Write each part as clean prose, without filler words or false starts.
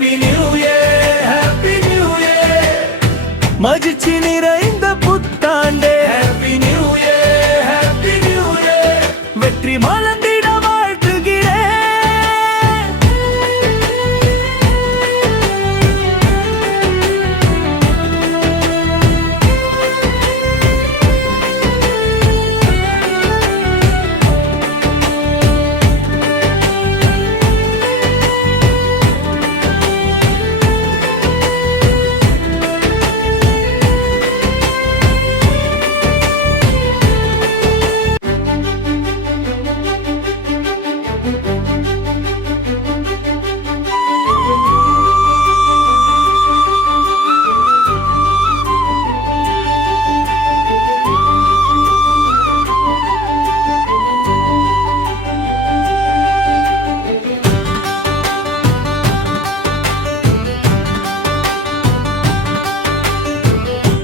Happy new year, happy new year. மகிழ்ச்சி நிறைந்த புத்தாண்டே, happy new year, happy new year. வெற்றி மலர்ந்திட வாழ்த்துகிறேன்.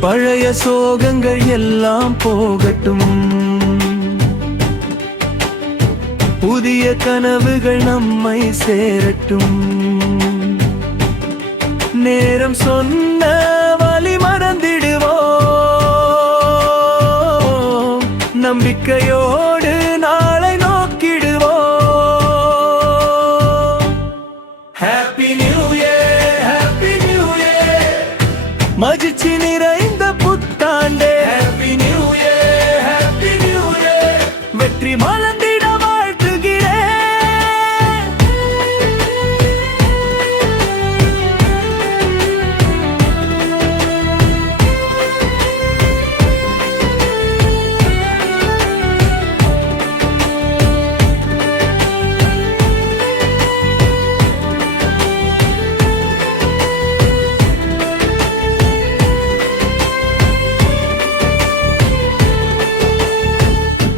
பழைய சோகங்கள் எல்லாம் போகட்டும், புதிய கனவுகள் நம்மை சேரட்டும். நேரம் சொன்ன வழி மறந்திடுவோம், நம்பிக்கையோடு நாளை நோக்கிடுவோம். Happy new year, happy new year. மகிழ்ச்சி நிறைந்த புத்தாண்டே, happy new year, happy new year. வெற்றி மலர்ந்திட வாழ்த்துகிறேன்.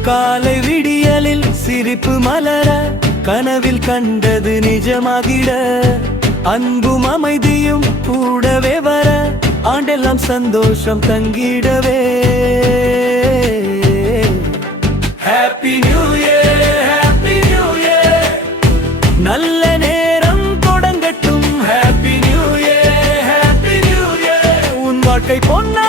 காலை விடியலில் சிரிப்பு மலர, கனவில் கண்டது நிஜமாகிட, அன்பும் அமைதியும் கூடவே வர, ஆண்டெல்லாம் சந்தோஷம் தங்கிடவே. Happy new year, happy new year. நல்ல நேரம் தொடங்கட்டும். Happy new year, happy new year. உன் வாழ்க்கை பொன்னா